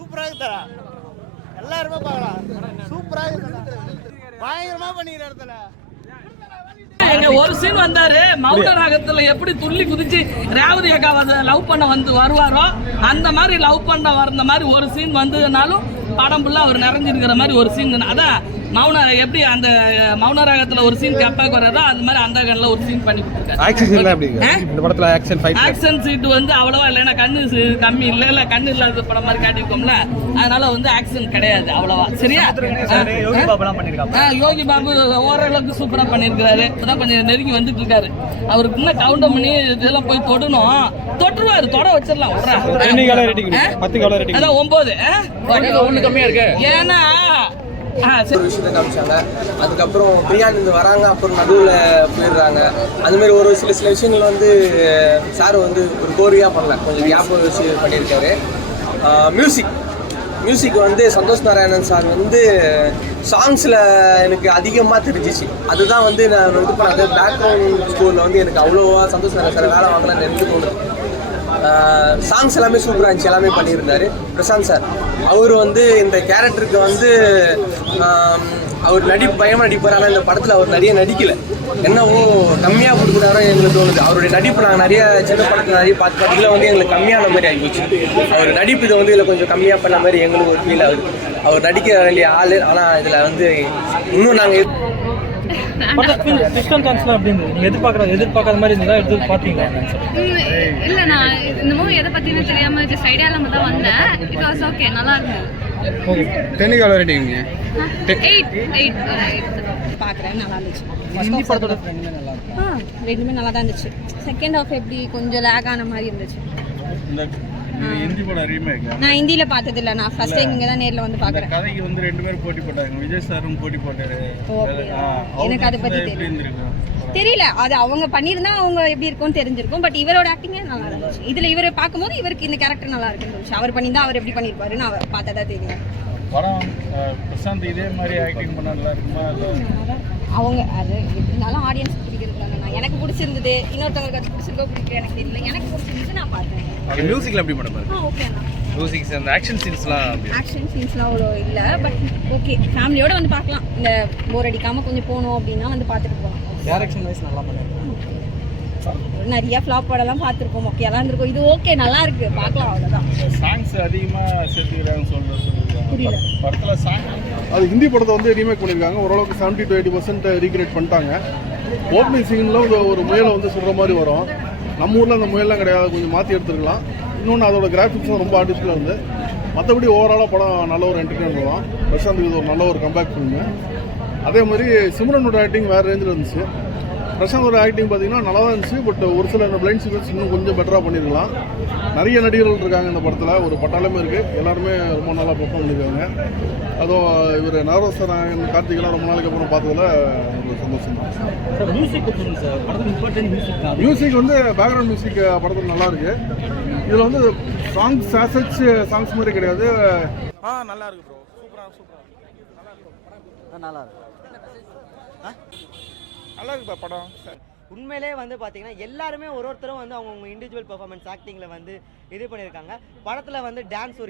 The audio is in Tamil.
சூப்பரா இருக்குடா, எல்லாருமே பார்க்கலாம். சூப்பரா இருக்கு, பயங்கரமா பண்ணிக்கிற இடத்துல. ஒரு சீன் வந்தாரு மௌன ராகத்துல எப்படி துள்ளி குதிச்சு ரேவதி அக்கா லவ் பண்ண வந்து வருவாரோ அந்த மாதிரி லவ் பண்ண வந்த மாதிரி ஒரு சீன் வந்ததுனாலும் படம் ஃபுல்லா அவர் நிறைஞ்சிருக்கிற மாதிரி ஒரு சீன். அதான் மௌன எப்படி அந்த மௌன ராகத்துல ஒரு சீன் கெப்பாக்கு வர்றதோ அந்த மாதிரி அந்த கண்ணில் ஒரு சீன் பண்ணி கொடுத்துருக்காரு. ஆக்ஷன் சீட் வந்து அவ்வளவா இல்லை, ஏன்னா கண்ணு கம்மி இல்லை கண்ணு இல்லாத படம் மாதிரி காட்டியிருக்கோம்ல, அதனால வந்து ஆக்ஷன் கிடையாது அவ்வளவா. சரியா? யோகி பாபு ஓரளவுக்கு சூப்பரா பண்ணிருக்காரு. இப்பதான் கொஞ்சம் நெருங்கி வந்துட்டு இருக்காரு. அவருக்கு இன்னும் கவுண்டர் பண்ணி இதெல்லாம் போய் தொடணும், தொட்டுருவாரு, தொட வச்சிடலாம். அதான் 9 கம்மியா இருக்கு. ஏன்னா ஒரு விஷயத்தை காமிச்சாங்க, அதுக்கப்புறம் பிரியாணிந்து வராங்க, அப்புறம் நடுவில் போயிடுறாங்க. அந்த மாதிரி ஒரு சில விஷயங்கள் வந்து சார் வந்து ஒரு கோரியாக பண்ணல, கொஞ்சம் கேப் வச்சு பண்ணியிருக்காரு. மியூசிக் வந்து சந்தோஷ் நாராயணன் சார் வந்து சாங்ஸில் எனக்கு அதிகமாக தெரிஞ்சிச்சு. அதுதான் வந்து நான் இது பண்ணாங்க. பேக்ரவுண்ட் ஸ்கோரில் வந்து எனக்கு அவ்வளோவா சந்தோஷ் நாராயணன் சார் வேலை வாங்கலாம்னு எனக்கு தோணுது. சாங்ஸ் எல்லாமே சூப்பராக இருந்துச்சு, எல்லாமே பண்ணியிருந்தாரு. பிரசாந்த் சார் அவர் வந்து இந்த கேரக்டருக்கு வந்து அவர் பயமாக நடிப்பார். ஆனால் இந்த படத்தில் அவர் நிறைய நடிக்கலை, என்னவோ கம்மியாக கொடுக்குறாரோ எங்களுக்கு தோணுது. அவருடைய நடிப்பு நாங்கள் நிறைய சின்ன படத்தில் நிறைய பார்த்து இதில் வந்து எங்களுக்கு கம்மியான மாதிரி ஆகிடுச்சு. அவர் நடிப்பு இதை வந்து இதில் கொஞ்சம் கம்மியாக பண்ண மாதிரி எங்களுக்கு ஒரு ஃபீல் ஆகுது. அவர் நடிக்க வேண்டிய ஆள், ஆனால் இதில் வந்து இன்னும் நாங்கள் எதிர்பார்க்காத மாதிரி எதிர்பார்த்தீங்களா? இல்ல, நான் இந்த மூவி எதை பத்தினு தெரியாம ஜஸ்ட் ஐடியால மட்டும் தான் வந்தேன். இட் வாஸ் ஓகே, நல்லா இருக்கு. டெக்னிக்கல் ரேட்டிங் 8 பார்க்குறேன், நல்லா இருந்துச்சு. ரெண்டுமே நல்லா தான் இருந்துச்சு. செகண்ட் ஹாஃப் எப்படி கொஞ்சம் லேக் ஆன மாதிரி இருந்துச்சு. நான் ஹிந்தியில பார்த்தது இல்லை, நான் ஃபர்ஸ்ட் டைம் இங்கே தான் நேரில் வந்து பார்க்குறேன். கதைக்கு வந்து 2 பேரும் போட்டி போட்டாங்க, விஜய் சாரும் போட்டி போட்டாரு. எனக்கு அதை பற்றி தெரியல, அது அவங்க பண்ணியிருந்தா அவங்க எப்படி இருக்கும்னு தெரிஞ்சிருக்கும். பட் இவரோட ஆக்டிங்கே நல்லா இருந்துச்சு. இதில் இவரை பார்க்கும்போது இவருக்கு இந்த கேரக்டர் நல்லா இருக்குன்னு இருந்துச்சு. அவர் பண்ணியிருந்தா அவர் எப்படி பண்ணியிருப்பாருன்னு அவர் பார்த்தா தான் தெரியும். படம் பிரசாந்த் இதே மாதிரி ஆக்டிங் பண்ண நல்லா இருக்குமா? அவங்க அது எப்படினாலும் ஆடியன்ஸ் பிடிக்கிறது தானே. எனக்கு பிடிச்சிருந்தது, இன்னொருத்தவங்களுக்கு அது பிடிச்சிருக்கோ பிடிக்கல எனக்கு தெரியல. எனக்கு பிடிச்சிருந்துச்சு, நான் பார்த்தேன். மியூசிக்ல எப்படி பண்ண பாருங்க? ஓகேண்ணா. மியூசிக்ஸ் அந்த ஆக்ஷன் சீன்ஸ்லாம் அவ்வளோ இல்லை, பட் ஓகே, ஃபேமிலியோட வந்து பார்க்கலாம். இந்த போர் அடிக்காமல் கொஞ்சம் போகணும் அப்படின்னா வந்து பார்த்துட்டு போகலாம். டைரக்ஷன் வைஸ் நல்லா பண்ணிருக்காங்க. நிறைய ஃப்ளாப் படம்லாம் பார்த்துருக்கோம், ஓகேலாம் இருந்திருக்கும். இது ஓகே, நல்லா இருக்கு, பார்க்கலாம், அவ்வளோதான். சாங்ஸ் அதிகமாக சேர்த்துக்கிறாங்கன்னு புரியல. படத்தில் சாங் அது ஹிந்தி படத்தை வந்து ரீமேக் பண்ணியிருக்காங்க. ஓரளவுக்கு 70 to 80% ரீக்ரியேட் பண்ணிட்டாங்க. ஓப்பனிங் சீனில் ஒரு முயலை வந்து சொல்கிற மாதிரி வரும். நம்ம ஊரில் அந்த முயல்லாம் கிடையாது, கொஞ்சம் மாற்றி எடுத்துருக்கலாம். இன்னொன்று அதோட கிராஃபிக்ஸும் ரொம்ப ஆர்டிஸ்டில் இருந்து. மற்றபடி ஓவராலாக படம் நல்ல ஒரு என்டர்டெயின்மெண்ட் தான். பிரசாந்த் இது ஒரு நல்ல ஒரு கம்பேக் ஃபிலிமு. அதே மாதிரி சிம்ரனோட ஆக்டிங் வேறு ரேஞ்சில் இருந்துச்சு. பிரசாந்தோட ஆக்டிங் பார்த்தீங்கன்னா நல்லா தான் இருந்துச்சு. பட் ஒரு சில இந்த பிளைண்ட் சீக்வன்ஸ் இன்னும் கொஞ்சம் பெட்டராக பண்ணியிருக்கலாம். நிறைய நடிகர்கள் இருக்காங்க இந்த படத்தில், ஒரு பட்டாளமே இருக்குது. எல்லாருமே ரொம்ப நல்லா பெர்ஃபார்ம் பண்ணியிருக்காங்க. அதுவும் இவர் நவரசனாயன் கார்த்திகெல்லாம் ரொம்ப நாளைக்கு அப்புறம் பார்த்ததில் ஒரு சந்தோஷம் தான். மியூசிக் வந்து பேக்ரவுண்ட் மியூசிக் படத்தில் நல்லா இருக்கு. இதில் வந்து சாங்ஸ் சாங்ஸ் மாதிரி கிடையாது. நல்லா இருக்கு ப்ரோ, சூப்பரா நல்லா இருக்கு படம். உண்மையிலே வந்து பார்த்தீங்கன்னா எல்லாருமே ஒருத்தரும் வந்து அவங்க இண்டிவிஜுவல் பெர்ஃபார்மன்ஸ் ஆக்டிங்கில் வந்து இது பண்ணியிருக்காங்க. படத்தில் வந்து டான்ஸ் ஒரு